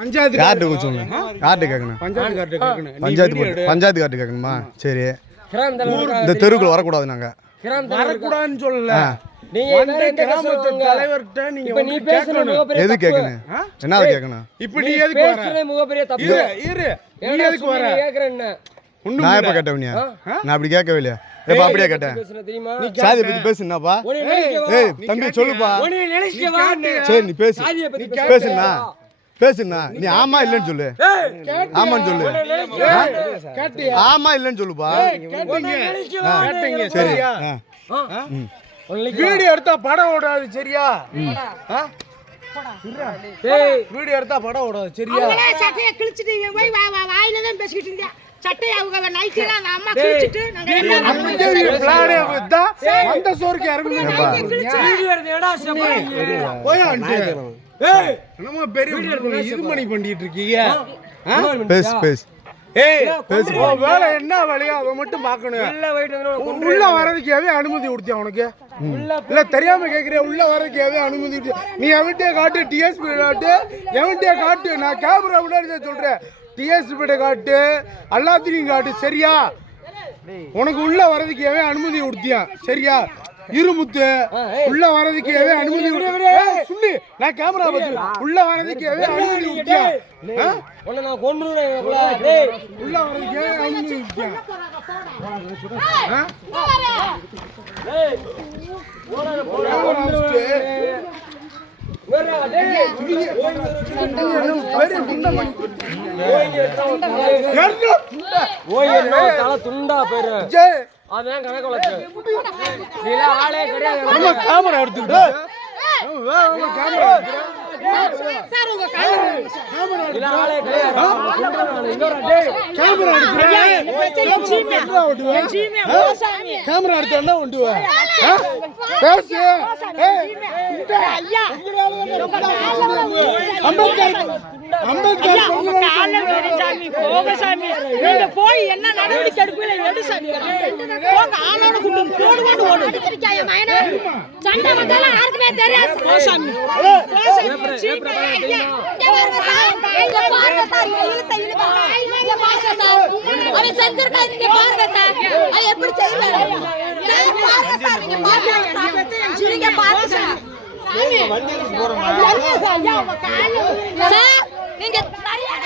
பஞ்சாயத்து யார்கிட்ட கொடுத்து சொல்லணும் யார்கிட்ட கேட்கணும். பஞ்சாயத்து கார்டு கேட்கணும். பஞ்சாயத்து. பஞ்சாயத்து கார்டு கேட்கணுமா? சரி. இந்த தெருவுக்குள்ள வரக்கூடாது தலைவர் வரக்கூடாதுன்னு சொல்லல. நீங்க நீங்க எது. கேட்கணும்? என்ன கேட்கணும்? இப்ப நீ எதுக்கு வர? இரு நீ எதுக்கு வர? நான். எப்போ கேட்டவனியா நான் அப்படி கேட்கவே இல்லையா எப்போ அப்படியே கேட்டேன். பேசுன தெரியுமா? சாதியை பத்தி பேசுனாப்பா. ஏய் தம்பி சொல்லுப்பா. சரி நீ பேசு. சாதியை பத்தி பேச பேசுண்ணா. பேசுண்ணா நீ ஆமா இல்லைன்னு சொல்லு. ஆமான்னு சொல்லு. கேட்டியா? ஆமா இல்லைன்னு சொல்லுப்பா. சரி. வீடியோ எடுத்தா படம் ஓடாது சரியா? ஆ? ஏய், வீடியோ எடுத்தா படம் ஓடாது சரியா? சட்டையை கிழிச்சிட்டு போய் வா வா வாயில தான் பேசிக்கிட்டு இருந்தா சட்டையை அவங்க நைட்டில அந்த அம்மா கிழிச்சிட்டு நாங்க அந்த சோறுக்கு நீ. போய் ஏய், என்னமோ பெரிய இது மணி பண்ணிட்டு இருக்கீங்க பேசு பேசு. ஏய் வேலை என்ன வேலையோ அதை மட்டும் பார்க்கணும். உள்ள வர்றதுக்கு எவன் அனுமதி கொடுத்தியா உனக்கு? இல்ல தெரியாம கேக்குறியா? உள்ள வர்றதுக்கு எவன் அனுமதி நீ எவன்கிட்ட காட்டு டிஎஸ்பி காட்டு எவன்கிட்ட காட்டு நான் கேமரா முன்னாடி தான் சொல்றேன். டிஎஸ்பி காட்டு எல்லாத்தையும் காட்டு சரியா? உனக்கு உள்ள வர்றதுக்கு எவன் அனுமதி கொடுத்தியா? சரியா? இருமுத்து உள்ள வர்றதுக்கு எவன் அனுமதி சொல்லு நான் கேமரா பார்த்து உள்ள வர்றதுக்கு எவன் அனுமதி ஆ? உன்னை நான் உள்ள அனுமதி குண்டை எடுத்தா உன் தலை துண்டா. ஜெய், அதான் கணக்கு வழக்கு. நம்ம கேமரா எடுத்துக்கிட்டு. வா, வா, கேமரா. கேமரா எடுத்து? பேசு. அம்பேத்கர் அம்பேத்கர் சாமி போய் என்ன நடவடிக்கை எடுப்பீங்க எடு சாமி போங்க ஆளோட கூட்டு போடு கொண்டு ஓடு அடிச்சிருக்காய மயனே சண்டை வந்தாலும் யாருக்குமே தெரியாது போ சாமி போ சாமி சீக்கிரம் இங்க பாருங்க சார் இங்க பாருங்க சார் இழுத்த இழுத்த இங்க பாருங்க சார் அவன் செஞ்சிருக்கா நீங்க பாருங்க சார் அவன் எப்படி செய்வாரு நீங்க பாருங்க சார் நீங்க பாருங்க சார் நீங்க பாருங்க சார் சார் நீங்க சரியான